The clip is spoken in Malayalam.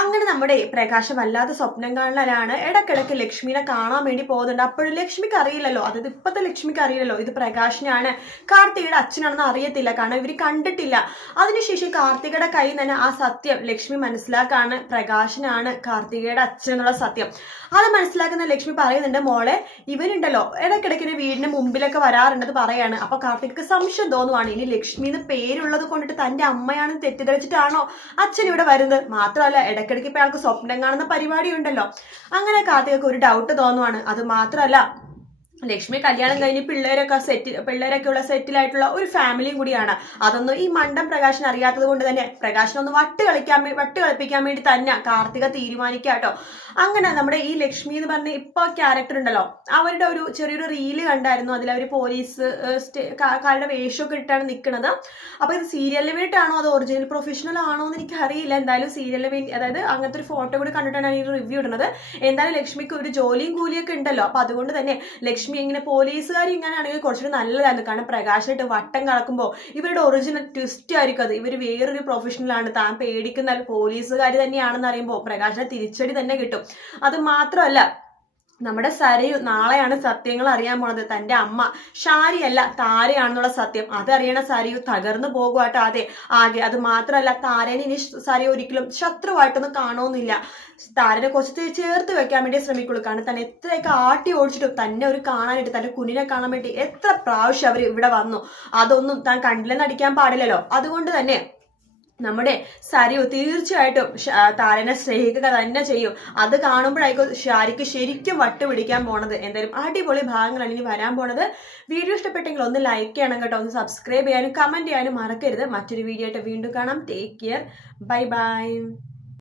അങ്ങനെ നമ്മുടെ പ്രകാശം വല്ലാതെ സ്വപ്നം കാണലാണ്. ഇടക്കിടക്ക് ലക്ഷ്മിനെ കാണാൻ വേണ്ടി പോകുന്നുണ്ട്. അപ്പോഴും ലക്ഷ്മിക്ക് അറിയില്ലല്ലോ. അതായത് ഇപ്പോഴത്തെ ലക്ഷ്മിക്ക് അറിയില്ലല്ലോ. ഇത് പ്രകാശിനാണ് കാർത്തികയുടെ അച്ഛനാണെന്ന് അറിയത്തില്ല. കാരണം ഇവർ കണ്ടിട്ടില്ല. അതിനുശേഷം കാർത്തികയുടെ കയ്യിൽ തന്നെ ആ സത്യം ലക്ഷ്മി മനസ്സിലാക്കാണ്. പ്രകാശനാണ് കാർത്തികയുടെ അച്ഛൻ എന്നുള്ള സത്യം. അത് മനസ്സിലാക്കുന്ന ലക്ഷ്മി പറയുന്നുണ്ട് മോളെ ഇവനുണ്ടല്ലോ ഇടയ്ക്കിടയ്ക്ക് വീടിന് മുമ്പിലൊക്കെ വരാറുണ്ടെന്ന് പറയാണ്. അപ്പൊ കാർത്തികക്ക് സംശയം തോന്നുവാണ്. ഇനി ലക്ഷ്മി എന്ന് പേരുള്ളത് കൊണ്ടിട്ട് തന്റെ അമ്മയാണെന്ന് തെറ്റിദ്ധരിച്ചിട്ടാണോ അച്ഛൻ ഇവിടെ വരുന്നത്? മാത്രമല്ല ഇടയ്ക്കിടയ്ക്ക് ഇപ്പൊ അയാൾക്ക് സ്വപ്നം കാണുന്ന പരിപാടി ഉണ്ടല്ലോ അങ്ങനെ കാർത്തികക്ക് ഒരു ഡൗട്ട് തോന്നുവാണ്. അത് മാത്രമല്ല ലക്ഷ്മി കല്യാണം കഴിഞ്ഞ് പിള്ളേരൊക്കെ സെറ്റ് പിള്ളേരൊക്കെ ഉള്ള സെറ്റിലായിട്ടുള്ള ഒരു ഫാമിലിയും കൂടിയാണ്. അതൊന്നും ഈ മണ്ടം പ്രകാശൻ അറിയാത്തത് കൊണ്ട് തന്നെ പ്രകാശൻ ഒന്ന് വട്ട് കളിക്കാൻ വട്ട് കളിപ്പിക്കാൻ വേണ്ടി തന്നെ കാർത്തിക തീരുമാനിക്കാട്ടോ അങ്ങനെ നമ്മുടെ ഈ ലക്ഷ്മി എന്ന് പറഞ്ഞ ഇപ്പൊ ക്യാരക്ടർ ഉണ്ടല്ലോ അവരുടെ ഒരു ചെറിയൊരു റീൽ കണ്ടായിരുന്നു. അതിൽ അവർ പോലീസ് കാരുടെ വേഷമൊക്കെ ഇട്ടാണ് നിൽക്കുന്നത് അപ്പോൾ ഇത് സീരിയലിന് വേണ്ടിയിട്ടാണോ അത് ഒറിജിനൽ പ്രൊഫഷണൽ ആണോ എന്ന് എനിക്ക് അറിയില്ല എന്തായാലും സീരിയലിന് വേണ്ടി അതായത് അങ്ങനത്തെ ഒരു ഫോട്ടോ കൂടി കണ്ടിട്ടാണ് ഈ റിവ്യൂ ഇടുന്നത്. എന്തായാലും ലക്ഷ്മിക്ക് ഒരു ജോലിയും കൂലിയൊക്കെ ഉണ്ടല്ലോ. അപ്പോൾ അതുകൊണ്ട് തന്നെ ലക്ഷ്മി ഇങ്ങനെ പോലീസുകാർ ഇങ്ങനെ ആണെങ്കിൽ കുറച്ചുകൂടി നല്ലതായിരുന്നു. കാരണം പ്രകാശമായിട്ട് വട്ടം കളക്കുമ്പോൾ ഇവരുടെ ഒറിജിനൽ ട്വിസ്റ്റ് ആയിരിക്കും അത്. ഇവർ വേറൊരു പ്രൊഫഷണലാണ് താൻ പേടിക്കുന്ന പോലീസുകാർ തന്നെയാണെന്ന് അറിയുമ്പോൾ പ്രകാശിനെ തിരിച്ചടി തന്നെ കിട്ടും. അത് മാത്രമല്ല നമ്മുടെ സരയു നാളെയാണ് സത്യങ്ങൾ അറിയാൻ പോണത്. തന്റെ അമ്മ ഷാരിയല്ല താരയാണെന്നുള്ള സത്യം. അതറിയണ സരയു തകർന്നു പോകുവാട്ടോ അതെ ആകെ അത് മാത്രമല്ല താരനെ ഇനി സരയു ഒരിക്കലും ശത്രുവായിട്ടൊന്നും കാണുമെന്നില്ല താരനെ കുറച്ച് ചേർത്ത് വെക്കാൻ വേണ്ടി ശ്രമിക്കുള്ളൂ. കാരണം തന്നെ എത്രയൊക്കെ ആട്ടി ഓടിച്ചിട്ടും തന്നെ ഒരു കാണാനായിട്ട് തന്റെ കുഞ്ഞിനെ കാണാൻ വേണ്ടി എത്ര പ്രാവശ്യം അവർ ഇവിടെ വന്നു. അതൊന്നും താൻ കണ്ടില്ലെന്ന് അടിക്കാൻ പാടില്ലല്ലോ. അതുകൊണ്ട് തന്നെ നമ്മുടെ സരിയു തീർച്ചയായിട്ടും താരനെ സ്നേഹിക്കുക തന്നെ ചെയ്യും. അത് കാണുമ്പോഴായിരിക്കും ഷാരിക്ക് ശരിക്കും വട്ട് പിടിക്കാൻ പോണത്. എന്തായാലും അടിപൊളി ഭാഗങ്ങളാണ് ഇനി വരാൻ പോണത്. വീഡിയോ ഇഷ്ടപ്പെട്ടെങ്കിൽ ഒന്ന് ലൈക്ക് ചെയ്യണം കേട്ടോ. ഒന്ന് സബ്സ്ക്രൈബ് ചെയ്യാനും കമന്റ് ചെയ്യാനും മറക്കരുത്. മറ്റൊരു വീഡിയോ ആയിട്ട് വീണ്ടും കാണാം. Take care bye bye